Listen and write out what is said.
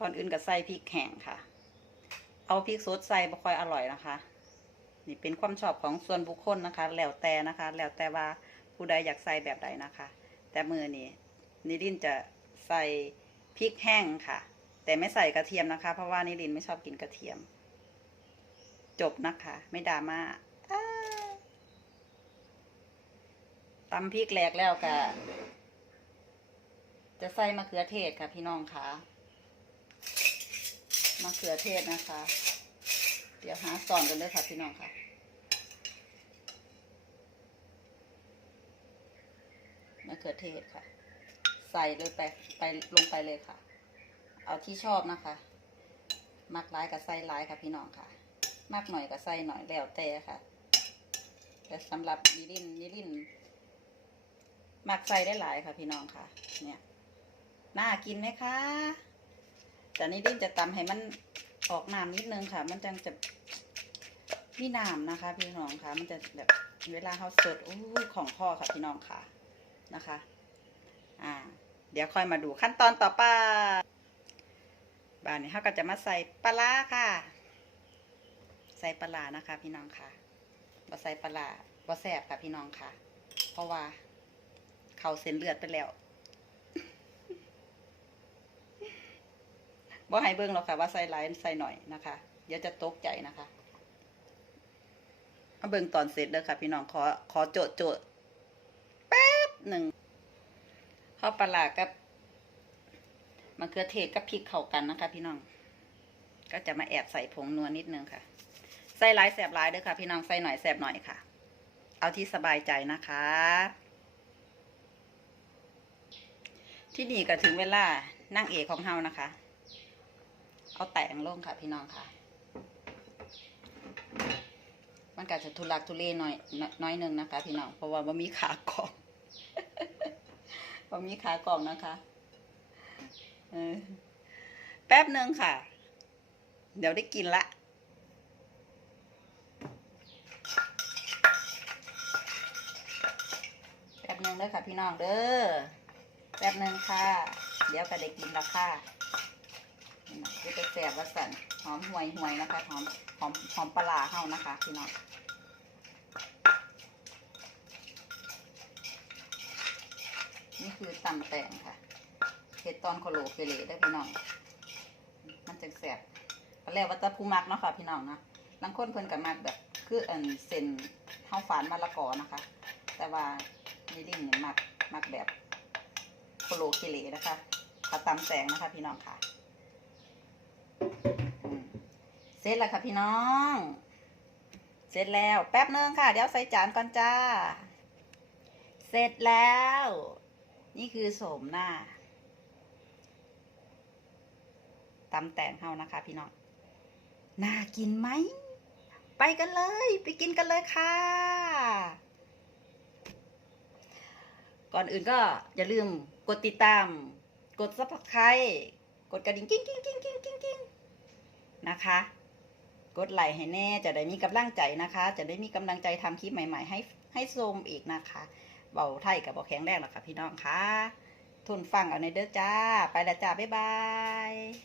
ก่อนอื่นก็ใส่พริกแห้งค่ะ เอาพริกสดใส่บ่ค่อยอร่อยนะคะ นี่เป็นความชอบของส่วนบุคคลนะคะ แล้วแต่นะคะ แล้วแต่ว่าผู้ใดอยากใส่แบบใดนะคะ แต่มือนี้นิรินจะใส่พริกแห้งค่ะ แต่ไม่ใส่กระเทียมนะคะ เพราะว่านิรินไม่ชอบกินกระเทียม จบนะคะ ไม่ดราม่าตำพริกแหลกแล้วก็จะใส่มะเขือเทศค่ะพี่น้องค่ะ มะเขือเทศนะคะ เดี๋ยวหาสอนกันเลยค่ะพี่น้องค่ะ มะเขือเทศค่ะ ใส่เลยไปไปลงไปเลยค่ะ เอาที่ชอบนะคะ มักร้ายกับใส่ร้ายค่ะพี่น้องค่ะ มากหน่อยกับใส่หน่อยแล้วแต่ค่ะ แต่สำหรับนิรินนิรินมักใส่ได้หลายค่ะพี่น้องค่ะ เนี่ย น่ากินไหมคะ แต่นิรินจะตำให้มันออกน้ำนิดนึงค่ะ มันจังจะพี่น้ำนะคะ พี่น้องค่ะ มันจะแบบเวลาเขาสดอู้ของพ่อค่ะพี่น้องค่ะนะคะ อ่า เดี๋ยวค่อยมาดูขั้นตอนต่อไปบ้านนี้เขาก็จะมาใส่ปลาค่ะ ใส่ปลานะคะ พี่น้องค่ะบ่ใส่ปลาร้าบ่แสบค่ะพี่น้องค่ะ เพราะว่าเขาเส้นเลือดไปแล้ว บ่ให้เบิ่งหรอกค่ะว่าใส่หลายใส่หน่อยนะคะ เดี๋ยวจะตกใจนะคะเอเบิ่งตอนเสร็จเด้อค่ะพี่น้องขอขอโจทย์โจทย์แป๊บหนึ่งข้าวปลาร้ากับมะเขือเทศกับพริกเข้ากันนะคะ พี่น้อง ก็จะมาแอบใส่ผงนัวนิดนึงค่ะ ใส่หลายแสบหลายเด้อค่ะ พี่น้องใส่หน่อยแสบหน่อยค่ะ เอาที่สบายใจนะคะ ที่นี่ก็ถึงเวลานั่งเอกของเฮานะคะ เอาแตงลงค่ะพี่น้องค่ะ มันก็จะทุลักทุเลหน่อยน้อยน้อยหนึ่งนะคะ พี่น้องเพราะว่ามันมีขากล่องมันมีขากล่องนะคะแป๊บหนึ่งค่ะ เดี๋ยวได้กินละแป๊บหนึ่งเด้อค่ะพี่น้องเด้อแป๊บหนึ่งค่ะ เดี๋ยวก็ได้กินและค่ะ นี่จะแสบว่าสันหอมห่วยห่วยนะคะหอมหอมหอมปลาร้านะคะพี่น้องนี่คือตำแตงค่ะเห็ดตอนโคโลเคเลได้พี่น้องมันจะแสบก็แล้วว่าแตะผู้มักเนาะค่ะพี่น้องนะบางคนเพิ่นกับมักแบบคืออันเส้นเฮาฝานมะละกอนะคะ แต่ว่านี่ลิ่งมักมักแบบโคโลเคเลนะคะถ้าตำแตงนะคะพี่น้องค่ะ อืม เสร็จแล้วค่ะพี่น้อง เสร็จแล้ว แป๊บนึงค่ะ เดี๋ยวใส่จานก่อนจ้า เสร็จแล้ว นี่คือโสมหน้าตำแต่งเฮานะคะ พี่น้อง น่ากินไหม ไปกันเลย ไปกินกันเลยค่ะ ก่อนอื่นก็อย่าลืมกดติดตาม กดซับสไครต์กดกระดิ่งกิ้งกิ้งกิ้งกิ้งกิ้งกิ้งนะคะ กดไลค์ให้แน่จะได้มีกำลังใจนะคะ จะได้มีกำลังใจทำคลิปใหม่ ๆ ให้ให้ชมอีกนะคะเบาไทยกับเบาแข็งแรงหรอกค่ะพี่น้องค่ะทุนฟังเอาในเด้อจ้า ไปละจ้า บ๊ายบาย